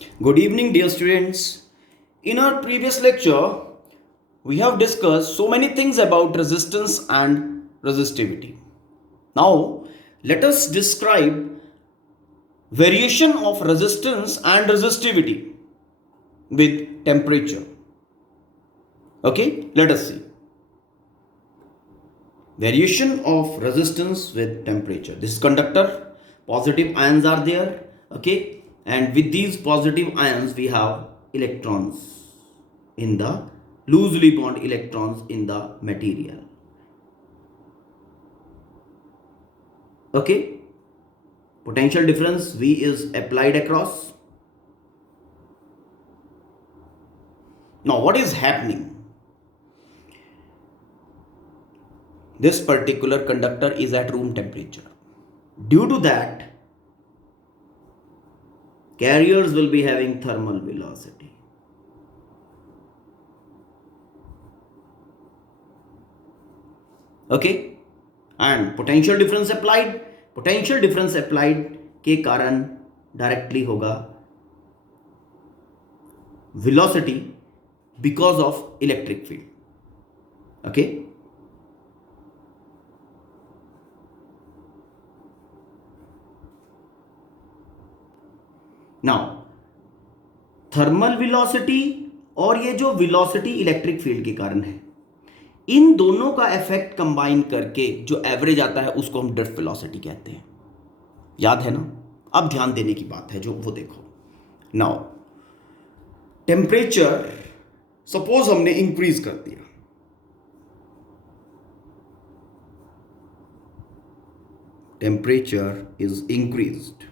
Good evening, dear students. In our previous lecture, we have discussed so many things about resistance and resistivity. Now, let us describe variation of resistance and resistivity with temperature. Okay, let us see. Variation of resistance with temperature. This is conductor, positive ions are there, okay, and with these positive ions we have electrons in the loosely bound electrons in the material, okay. Potential difference V is applied across. Now what is happening? This particular conductor is at room temperature. Due to that, carriers will be having thermal velocity. Okay, and potential difference applied के कारण directly होगा velocity because of electric field. Okay, now thermal velocity और ये जो velocity electric field के कारण है, इन दोनों का इफेक्ट कंबाइन करके जो एवरेज आता है उसको हम ड्रिफ्ट वेलोसिटी कहते हैं. याद है ना? अब ध्यान देने की बात है जो वो देखो. नाउ टेम्परेचर सपोज हमने इंक्रीज कर दिया, टेम्परेचर इज इंक्रीज्ड.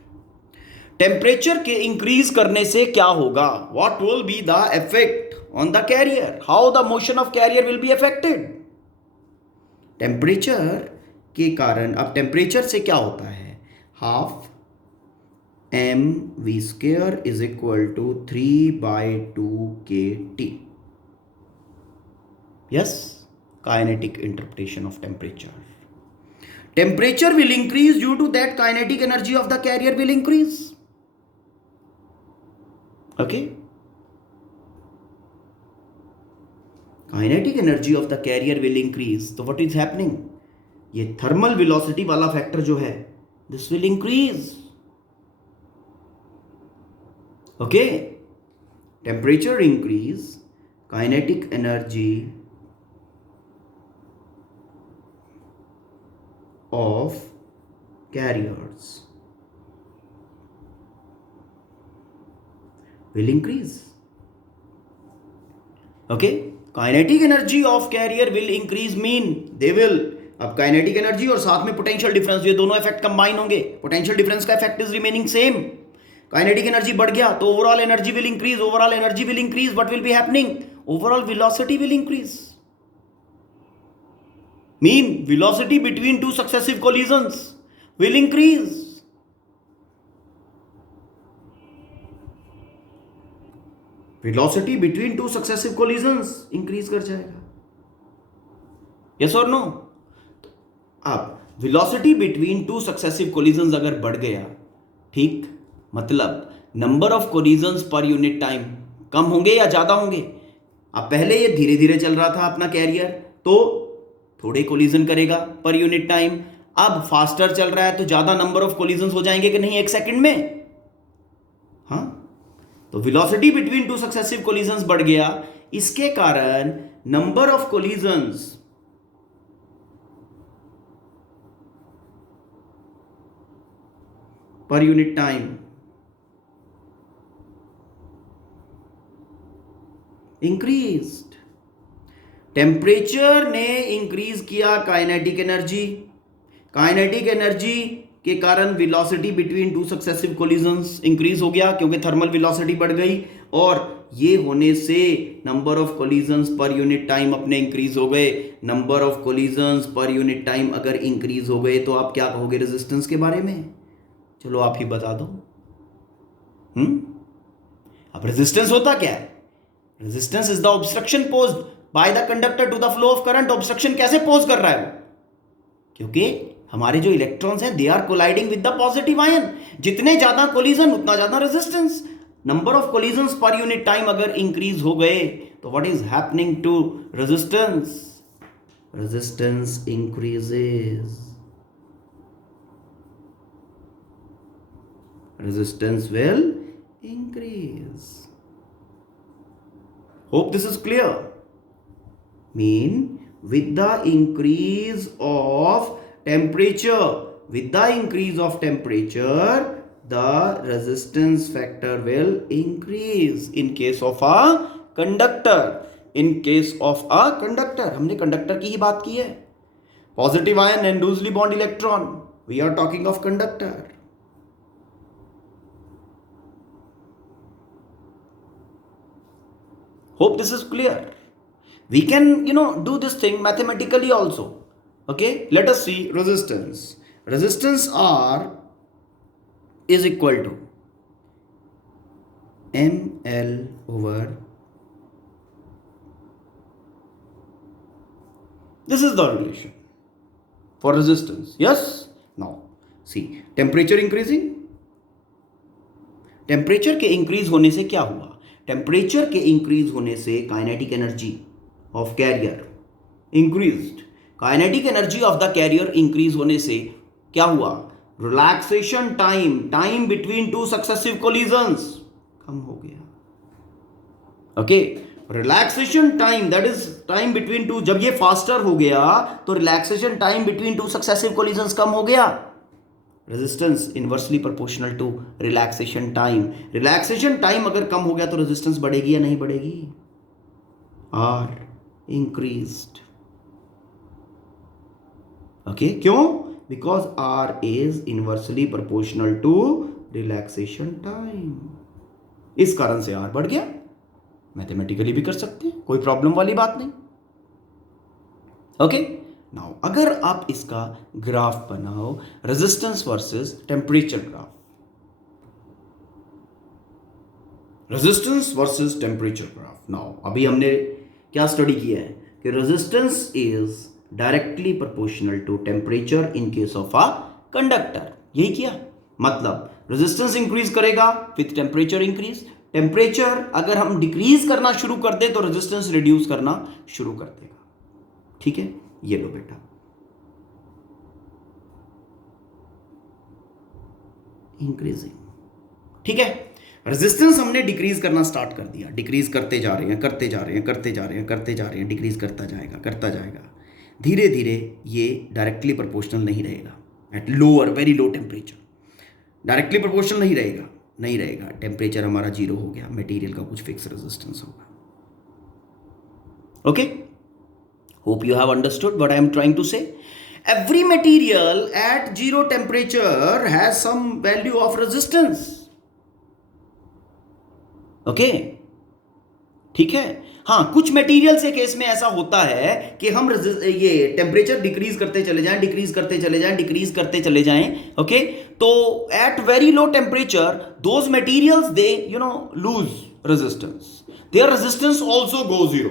टेम्परेचर के इंक्रीज करने से क्या होगा? What will be the effect on the carrier? How the motion of carrier will be affected? Temperature के कारण, अब टेम्परेचर से क्या होता है? Half M V square is equal to 3/2 kT. Yes, kinetic interpretation of temperature. Temperature will increase, due to that kinetic energy of the carrier will increase. Okay, kinetic energy of the carrier will increase. So what is happening? ये thermal velocity वाला factor जो है, this will increase. Okay, temperature increase, kinetic energy of carriers will increase. Okay, kinetic energy of carrier will increase mean they will, अब kinetic energy और साथ में potential difference, ये दोनों इफेक्ट कंबाइन होंगे. पोटेंशियल डिफरेंस का effect is remaining same. Kinetic energy बढ़ गया तो overall energy will increase. Overall energy will increase, what will be happening? Overall velocity will increase. Mean velocity between two successive collisions will increase. Velocity between two successive collisions increase कर जाएगा. Yes or no? अब velocity between two successive collisions अगर बढ़ गया, ठीक, मतलब number of collisions per unit time कम होंगे या ज्यादा होंगे? अब पहले ये धीरे धीरे चल रहा था अपना कैरियर, तो थोड़े कोलिजन करेगा पर यूनिट टाइम. अब फास्टर चल रहा है तो ज्यादा नंबर ऑफ कोलिजन हो जाएंगे कि नहीं एक सेकंड में? हाँ, तो velocity between two successive collisions बढ़ गया, इसके कारण number of collisions per unit time increase. Temperature ने इंक्रीज किया काइनेटिक एनर्जी. काइनेटिक एनर्जी के कारण velocity between two successive collisions increase हो गया क्योंकि थर्मल वेलोसिटी बढ़ गई, और ये होने से number of collisions per unit time अपने इंक्रीज हो गए. Number of collisions per unit time अगर इंक्रीज हो गए तो आप क्या कहोगे रेजिस्टेंस के बारे में? चलो आप ही बता दो. अब रेजिस्टेंस होता क्या है? Resistance is the obstruction posed by the conductor to the flow of current. Obstruction कैसे पोज कर रहा है वो? क्योंकि हमारे जो इलेक्ट्रॉन्स हैं they are colliding with the positive ion. जितने ज्यादा कोलिजन उतना ज्यादा resistance. Number of collisions per unit time अगर इंक्रीज हो गए तो what is happening to resistance? Resistance increases, resistance will increase. Hope this is clear. Mean with the increase of temperature, the resistance factor will increase in case of a conductor. हमने conductor की ही बात की है. Positive ion and loosely bound electron. We are talking of conductor. Hope this is clear. We can do this thing mathematically also. Okay, let us see resistance R is equal to ml over, this is the relation for resistance. Yes, now see, temperature increasing, temperature के increase होने से क्या हुआ? Temperature के increase होने से kinetic energy of carrier increased. Kinetic energy of the carrier increase होने से क्या हुआ? Relaxation time between two successive collisions कम हो गया. Okay, relaxation time, that is time between two, जब ये फास्टर हो गया तो relaxation time between two successive collisions कम हो गया. Resistance inversely proportional to relaxation time. Relaxation time अगर कम हो गया तो रेजिस्टेंस बढ़ेगी या नहीं बढ़ेगी? R increased. ओके, क्यों? Because R is inversely proportional to relaxation time. इस कारण से आर बढ़ गया. मैथमेटिकली भी कर सकते हैं, कोई प्रॉब्लम वाली बात नहीं. ओके, नाउ अगर आप इसका ग्राफ बनाओ, resistance versus temperature graph, resistance versus temperature graph. Now अभी हमने क्या स्टडी किया है कि resistance is directly proportional to temperature in case of a conductor. यही किया, मतलब रेजिस्टेंस इंक्रीज करेगा विथ टेम्परेचर इंक्रीज. टेम्परेचर अगर हम डिक्रीज करना शुरू कर दे तो रेजिस्टेंस रिड्यूस करना शुरू कर देगा. ठीक है, ये लो बेटा, इंक्रीजिंग. ठीक है, रेजिस्टेंस हमने डिक्रीज करना स्टार्ट कर दिया. डिक्रीज करते जा रहे हैं, डिक्रीज करता जाएगा. धीरे धीरे ये डायरेक्टली प्रोपोर्शनल नहीं रहेगा at lower, very low temperature. Directly proportional नहीं रहेगा. टेम्परेचर हमारा 0 हो गया, मटेरियल का कुछ फिक्स रेजिस्टेंस होगा. Okay, hope you have understood what I am trying to say. Every material at 0 temperature has some value of resistance. Okay, ठीक है. हाँ, कुछ मटेरियल के केस में ऐसा होता है कि हम ये टेम्परेचर डिक्रीज करते चले जाएं. ओके, तो at very low temperature those materials they lose resistance, their resistance also go 0.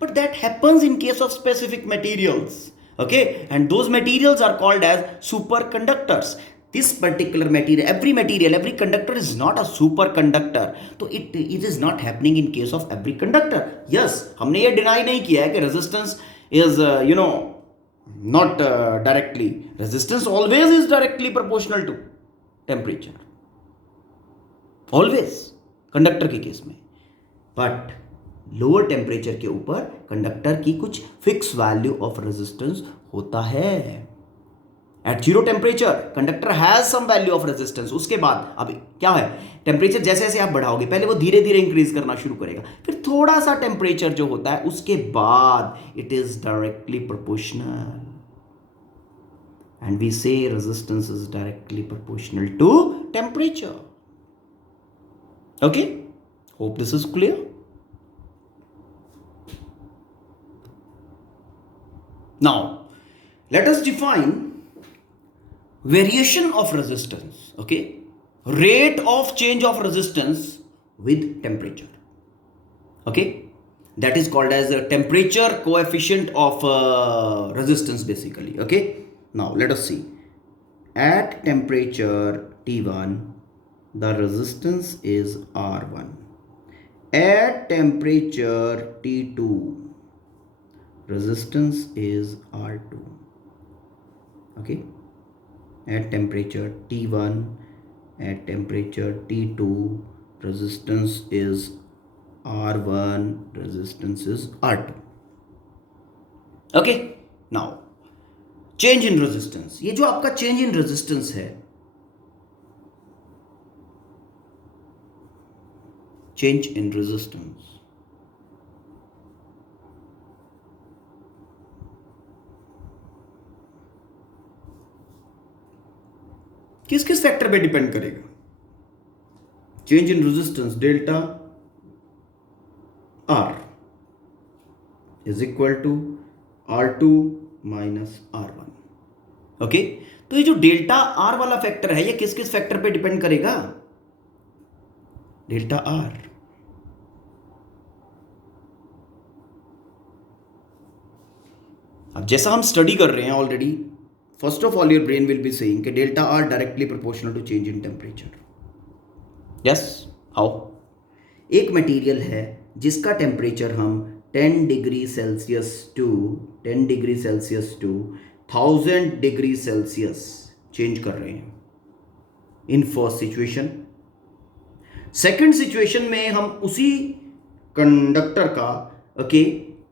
But that happens in case of specific materials. Okay, and those materials are called as superconductors. This particular material, every conductor is not a superconductor. So it is not happening in case of every conductor. Yes, हमने ये deny नहीं किया है कि resistance is not directly. Resistance always is directly proportional to temperature. Always, conductor के case में. But lower temperature के ऊपर कंडक्टर की कुछ फिक्स वैल्यू ऑफ रेजिस्टेंस होता है. At 0 temperature conductor has some value of resistance. उसके बाद अब क्या है, टेम्परेचर जैसे जैसे आप बढ़ाओगे, पहले वो धीरे धीरे इंक्रीज करना शुरू करेगा, फिर थोड़ा सा टेम्परेचर जो होता है उसके बाद it is directly proportional, and we say resistance is directly proportional to temperature. Okay, hope this is clear. Now, let us define variation of resistance. Okay, rate of change of resistance with temperature. Okay, that is called as a temperature coefficient of resistance basically. Okay, now let us see. At temperature T1, the resistance is R1. At temperature T2, resistance is R2. Okay, at temperature T1, at temperature T2, resistance is R1, resistance is R2. Okay, now change in resistance, ये जो आपका change in resistance है, change in resistance किस किस factor पे depend करेगा? Change in resistance delta R is equal to R2 minus R1. Okay, तो ये जो डेल्टा आर वाला फैक्टर है, ये किस किस फैक्टर पे डिपेंड करेगा? Delta R. अब जैसा हम स्टडी कर रहे हैं already, first of all your brain will be saying कि delta R directly proportional to change in temperature. Yes, how? एक मटेरियल है जिसका टेम्परेचर हम 10 degree Celsius to 1000 degree Celsius change कर रहे हैं in first situation. Second situation में हम उसी कंडक्टर का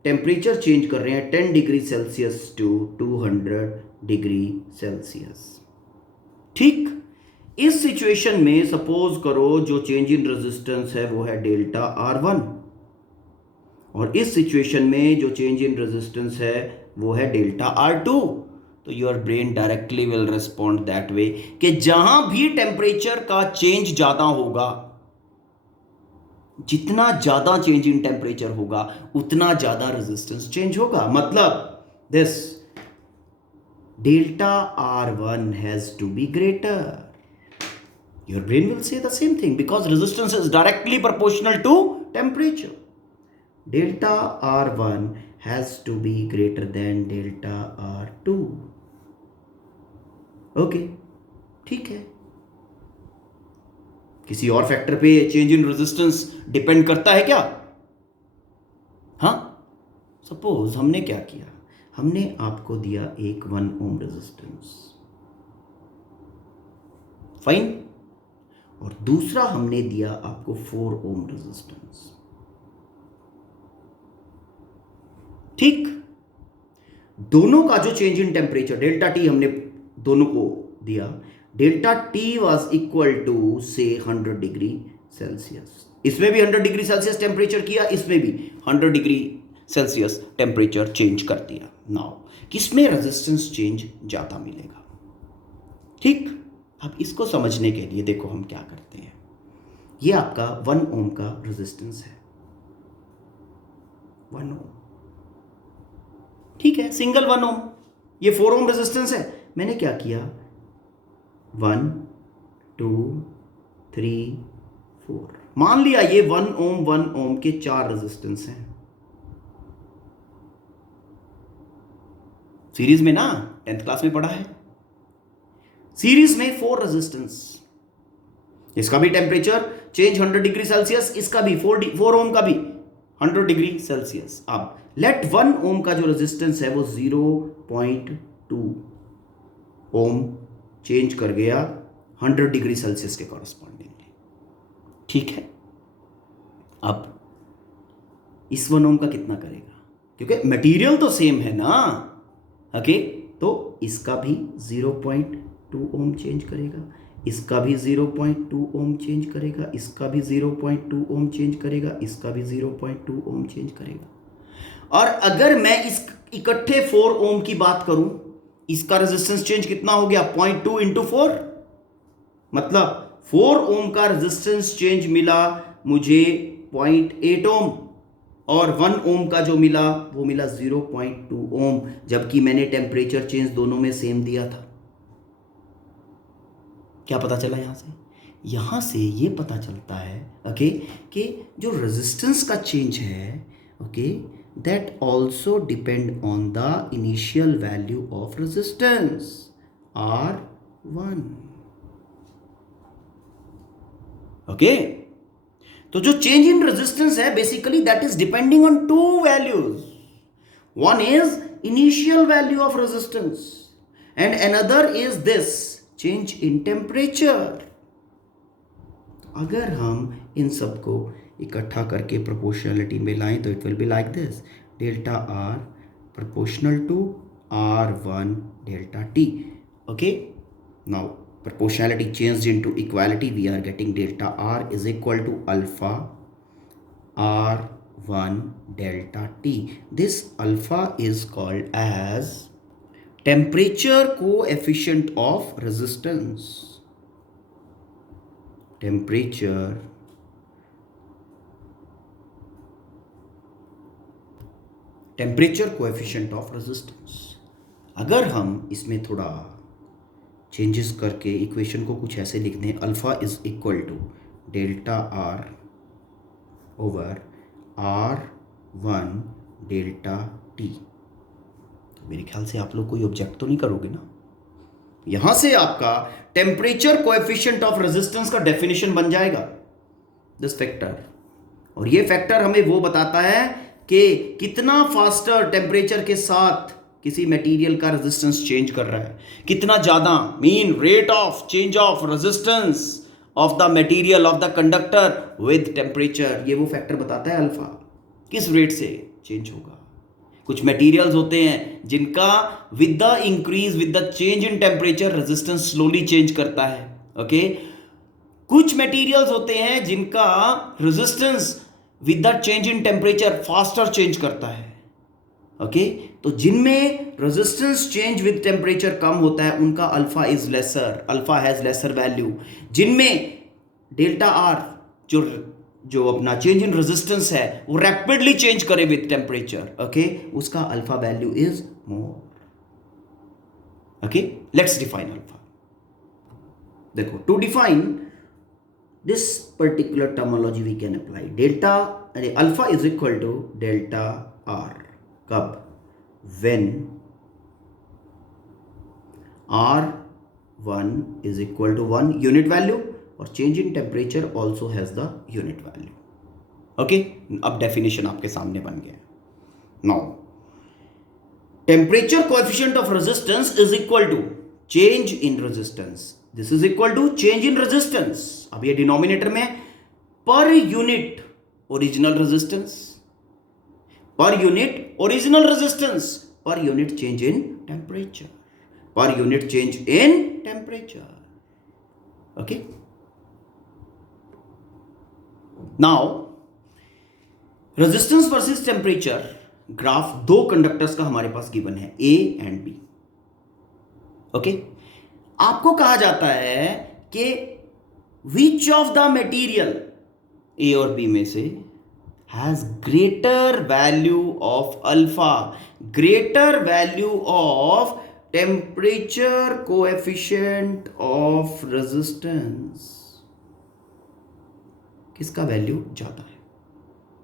टेम्परेचर चेंज कर रहे हैं 10 degree Celsius to 200 degree Celsius. ठीक, इस सिचुएशन में सपोज करो जो चेंज इन रेजिस्टेंस है वो है डेल्टा R1, और इस सिचुएशन में जो चेंज इन रेजिस्टेंस है वो है डेल्टा R2. तो your brain directly will respond that way कि जहां भी टेम्परेचर का चेंज ज्यादा होगा, जितना ज्यादा चेंज इन टेम्परेचर होगा उतना ज्यादा रेजिस्टेंस चेंज होगा. मतलब this delta R1 has to be greater. Your brain will say the same thing because resistance is directly proportional to temperature. Delta R1 has to be greater than delta R2. Okay, ठीक है. किसी और factor पे change in resistance depend करता है क्या? हाँ, suppose हमने क्या किया, हमने आपको दिया एक 1 ओम रेजिस्टेंस, फाइन, और दूसरा हमने दिया आपको 4 ओम रेजिस्टेंस. ठीक, दोनों का जो change in temperature delta T हमने दोनों को दिया. Delta T was equal to से 100 डिग्री सेल्सियस. इसमें भी 100 डिग्री सेल्सियस टेम्परेचर किया, इसमें भी 100 डिग्री सेल्सियस टेम्परेचर चेंज कर दिया. नाउ किसमें रेजिस्टेंस चेंज ज्यादा मिलेगा? ठीक, अब इसको समझने के लिए देखो हम क्या करते हैं. ये आपका 1 ओम का रेजिस्टेंस है, 1 ओम, ठीक है, सिंगल 1 ओम. ये 4 ओम रेजिस्टेंस है. मैंने क्या किया, 1 2 3 4, मान लिया ये 1 ओम के 4 रेजिस्टेंस हैं सीरीज में ना, 10th क्लास में पढ़ा है. सीरीज में 4 रेजिस्टेंस, इसका भी टेम्परेचर चेंज 100 डिग्री सेल्सियस, इसका भी 4 ओम का भी 100 डिग्री सेल्सियस. अब लेट 1 ओम का जो रेजिस्टेंस है वो 0.2 ओम चेंज कर गया 100 डिग्री सेल्सियस के कॉरस्पॉन्डिंगली. ठीक है, अब इस 1 ओम का कितना करेगा, क्योंकि मटेरियल तो सेम है ना. ओके, तो इसका भी 0.2 ओम चेंज करेगा, इसका भी 0.2 ओम चेंज करेगा, इसका भी 0.2 ओम चेंज करेगा, इसका भी 0.2 ओम चेंज करेगा. और अगर मैं इस इकट्ठे 4 ओम की बात करूं, इसका रेजिस्टेंस चेंज कितना हो गया, 0.2 इंटू 4, मतलब 4 ओम का रेजिस्टेंस चेंज मिला मुझे 0.8 ओम, और 1 ओम का जो मिला वो मिला 0.2 ओम, जबकि मैंने टेम्परेचर चेंज दोनों में सेम दिया था. क्या पता चला यहां से ये पता चलता है ओके कि जो रेजिस्टेंस का चेंज है okay that also depend on the initial value of resistance R1. Okay, तो जो चेंज इन रेजिस्टेंस है basically that is depending on to values. One is initial value of resistance and another is this change in temperature. अगर हम इन सबको इकट्ठा करके proportionality में लाएं तो it will be like this, delta R proportional to R1 delta T. Okay, now proportionality changed into equality. We are getting delta R is equal to alpha R1 delta T. This alpha is called as temperature coefficient of resistance. Temperature coefficient of resistance. अगर हम इसमें थोड़ा changes करके equation को कुछ ऐसे लिख दें, alpha is equal to delta R over R1 delta T. तो मेरे ख्याल से आप लोग कोई ऑब्जेक्ट तो नहीं करोगे ना. यहां से आपका टेम्परेचर कोएफिशिएंट ऑफ रेजिस्टेंस का डेफिनेशन बन जाएगा दिस फैक्टर. और ये फैक्टर हमें वो बताता है कि कितना फास्टर टेम्परेचर के साथ किसी मटेरियल का रेजिस्टेंस चेंज कर रहा है, कितना ज़्यादा mean rate of change of resistance of the material of the conductor with temperature. ये वो फैक्टर बताता है अल्फा किस रेट से चेंज होगा. कुछ मटेरियल्स होते हैं जिनका with the increase with the change in temperature resistance slowly change करता है. ओके, कुछ मटेरियल्स होते हैं जिनका resistance with the change in temperature faster change करता है. ओके, तो जिनमें रेजिस्टेंस चेंज विद टेम्परेचर कम होता है उनका alpha is lesser, alpha has lesser value. जिनमें डेल्टा आर जो अपना चेंज इन रेजिस्टेंस है वो रैपिडली चेंज करे विद टेम्परेचर, ओके, उसका alpha value is more. Okay, let's define alpha. देखो, to define this particular terminology we can apply. Delta alpha is equal to delta R. कब? When R1 is equal to 1 unit value और change in temperature also has the unit value. Okay, अब definition आपके सामने बन गया. Now temperature coefficient of resistance is equal to change in resistance. This is equal to change in resistance. अब ये denominator में per unit original resistance, per unit original resistance, per unit change in temperature, per unit change in temperature. Okay, now resistance versus temperature graph दो conductors का हमारे पास given है, A and B. Okay, आपको कहा जाता है कि which of the material A और बी में से has greater value of alpha, greater value of temperature coefficient of resistance. किसका वैल्यू ज्यादा है.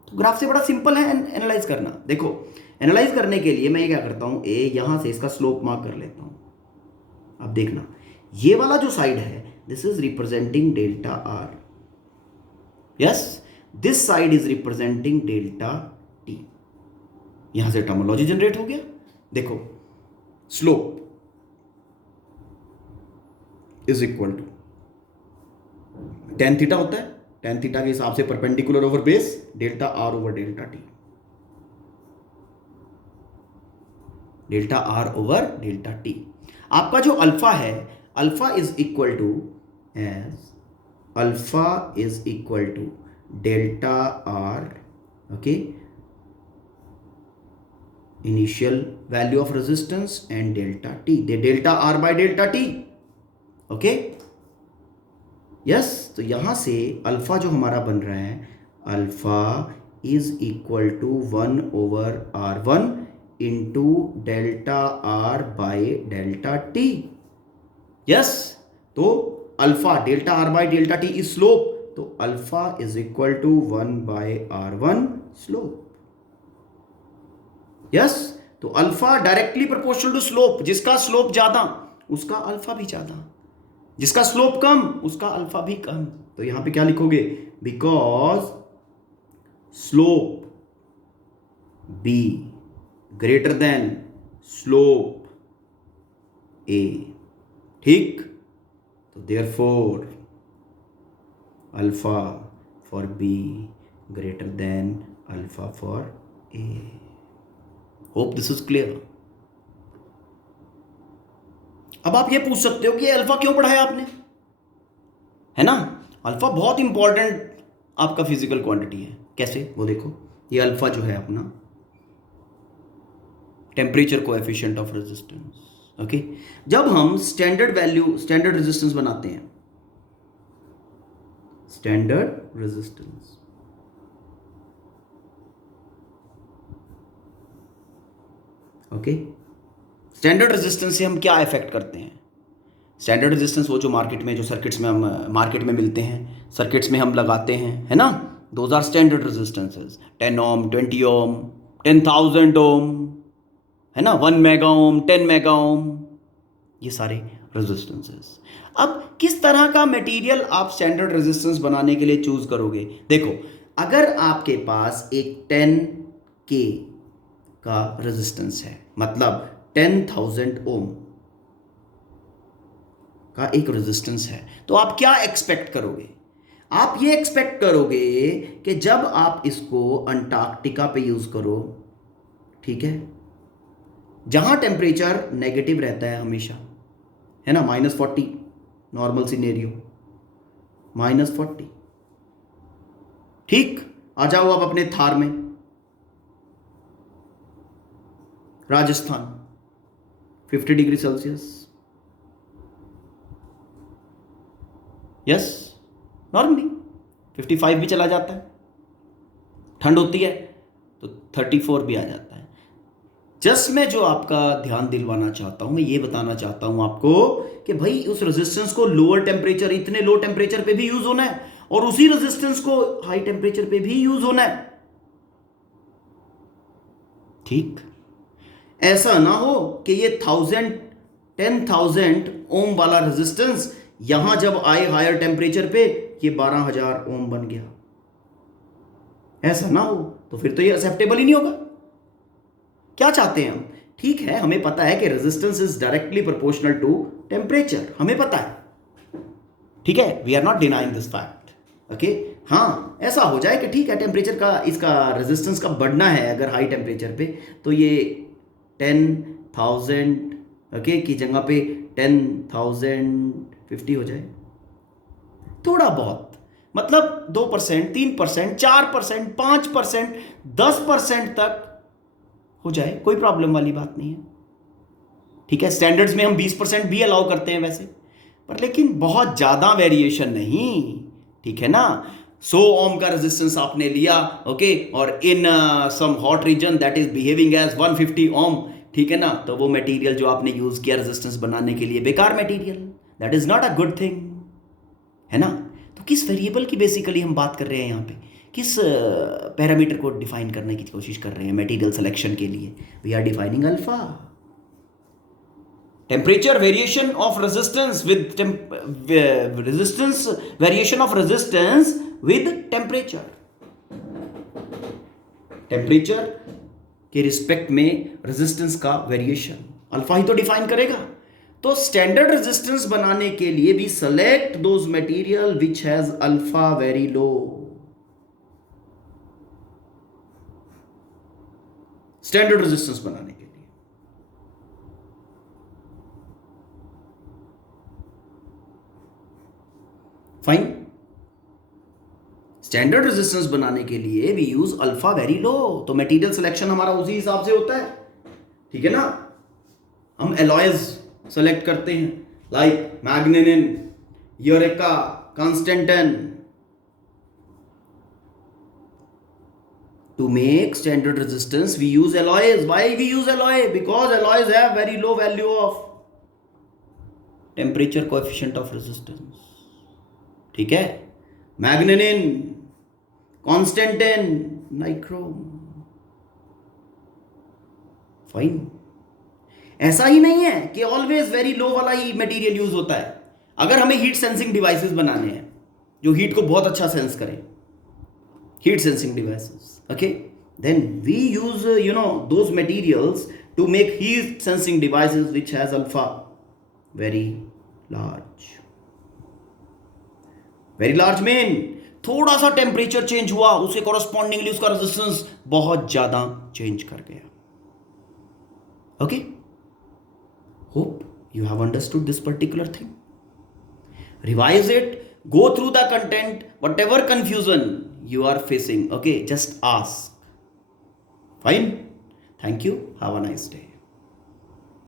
तो ग्राफ से बड़ा सिंपल है एनालाइज करना. देखो, एनालाइज करने के लिए मैं ये क्या करता हूं, ए यहां से इसका स्लोप मार्क कर लेता हूं. अब देखना, ये वाला जो साइड है this is representing delta R. Yes, this side is representing delta T. यहां से टर्मोलॉजी जनरेट हो गया. देखो, slope is equal to tan theta होता है, टेन थीटा के हिसाब से perpendicular over base delta R over delta T, delta R over delta T. आपका जो अल्फा है, alpha is equal to delta R, okay, initial value of resistance and delta T, delta R by delta T. Okay, yes. तो यहां से alpha जो हमारा बन रहा है, alpha is equal to 1 over R1 into delta R by delta T. Yes, तो alpha delta R by delta T is slope, तो alpha is equal to 1 by R1 slope. Yes, तो alpha directly proportional to slope. जिसका slope ज्यादा उसका alpha भी ज्यादा, जिसका slope कम उसका अल्फा भी कम. तो यहां पे क्या लिखोगे, because slope B greater than slope A. ठीक, तो therefore alpha for B greater than alpha for A. Hope this is clear. अब आप ये पूछ सकते हो कि अल्फा क्यों पढ़ाया आपने, है ना। अल्फा बहुत इंपॉर्टेंट आपका फिजिकल क्वांटिटी है। कैसे, वो देखो, ये अल्फा जो है अपना temperature coefficient of resistance. Okay, जब हम स्टैंडर्ड रेजिस्टेंस बनाते हैं, standard resistance, okay, standard resistance से हम क्या इफेक्ट करते हैं। स्टैंडर्ड रेजिस्टेंस वो जो मार्केट में, जो सर्किट्स में हम मार्केट में मिलते हैं, सर्किट्स में हम लगाते हैं, है ना, दोज आर स्टैंडर्ड रेजिस्टेंसेस। 10 ओम, 20 ओम, 10,000 ओम, है ना, 1 मेगा ओम, 10 मेगा ओम, ये सारे रेजिस्टेंसेस। अब किस तरह का मटेरियल आप स्टैंडर्ड रेजिस्टेंस बनाने के लिए चूज करोगे। देखो, अगर आपके पास एक 10K का रेजिस्टेंस है, मतलब 10,000 ओम का एक रेजिस्टेंस है, तो आप क्या एक्सपेक्ट करोगे। आप ये एक्सपेक्ट करोगे कि जब आप इसको अंटार्कटिका पे यूज करो, ठीक है, जहां टेम्परेचर नेगेटिव रहता है हमेशा, है ना, -40 नॉर्मल सिनेरियो, -40। ठीक, आ जाओ अब अपने थार में, Rajasthan 50 degree Celsius, yes, normally 55 भी चला जाता है, ठंड होती है तो 34 भी आ जाता है। जस्ट मैं जो आपका ध्यान दिलवाना चाहता हूं, मैं ये बताना चाहता हूं आपको कि भाई उस रेजिस्टेंस को लोअर टेम्परेचर, इतने लो टेम्परेचर पे भी यूज होना है, और उसी रेजिस्टेंस को हाई टेम्परेचर पे भी यूज होना है। ठीक, ऐसा ना हो कि ये 10,000 ओम वाला रेजिस्टेंस यहां जब आए हायर टेम्परेचर पे ये 12,000 ओम बन गया, ऐसा ना हो, तो फिर तो ये एक्सेप्टेबल ही नहीं होगा। क्या चाहते हैं हम, ठीक है, हमें पता है कि resistance is directly proportional to temperature, हमें पता है, ठीक है, we are not denying this fact, okay. हाँ, ऐसा हो जाए कि ठीक है, टेम्परेचर का, इसका रेजिस्टेंस का बढ़ना है अगर हाई टेम्परेचर पे, तो ये 10,000 ओके की जगह पे 10,050 हो जाए, थोड़ा बहुत, मतलब 2%, 3%, 4%, 5%, 10% तक हो जाए, कोई प्रॉब्लम वाली बात नहीं है। ठीक है, स्टैंडर्ड्स में हम 20% भी अलाउ करते हैं वैसे, पर लेकिन बहुत ज्यादा वेरिएशन नहीं, ठीक है ना। 100 ओम का रेजिस्टेंस आपने लिया, ओके, और in some hot region that is behaving as 150 ohm, ठीक है ना, तो वो मटेरियल जो आपने यूज किया रेजिस्टेंस बनाने के लिए बेकार material, that is not a good thing, है ना। तो किस वेरिएबल की बेसिकली हम बात कर रहे हैं यहाँ पे, किस पैरामीटर को डिफाइन करने की कोशिश कर रहे हैं मटेरियल सिलेक्शन के लिए। We are defining alpha, temperature variation of resistance with resistance, variation of resistance with temperature, temperature के रिस्पेक्ट में रेजिस्टेंस का वेरिएशन अल्फा ही तो डिफाइन करेगा। तो स्टैंडर्ड रेजिस्टेंस बनाने के लिए भी select those material which has alpha very low. Standard resistance बनाने के लिए फाइन, स्टैंडर्ड रेजिस्टेंस बनाने के लिए we use alpha very low, तो मटेरियल सिलेक्शन हमारा उसी हिसाब से होता है, ठीक है ना। हम एलॉयज सेलेक्ट करते हैं, like manganin, eureka, constantan. To make standard resistance, we use alloys. Why we use alloy? Because alloys have very low value of temperature coefficient of resistance. ठीक है, मैग्नेनिन, कॉन्स्टेंटिन, नाइक्रोम, फाइन। ऐसा ही नहीं है कि always very low वाला ही material use होता है। अगर हमें हीट सेंसिंग डिवाइसेस बनाने हैं, जो हीट को बहुत अच्छा सेंस करें, heat sensing devices. Okay, then we use those materials to make heat sensing devices which has alpha very large. Very large mean थोड़ा सा टेम्परेचर चेंज हुआ, उसे कॉरस्पॉन्डिंगली उसका रेजिस्टेंस बहुत ज्यादा चेंज कर गया. Okay, hope you have understood this particular thing. Revise it, go through the content, whatever confusion you are facing, okay, just ask. Fine. Thank you. Have a nice day.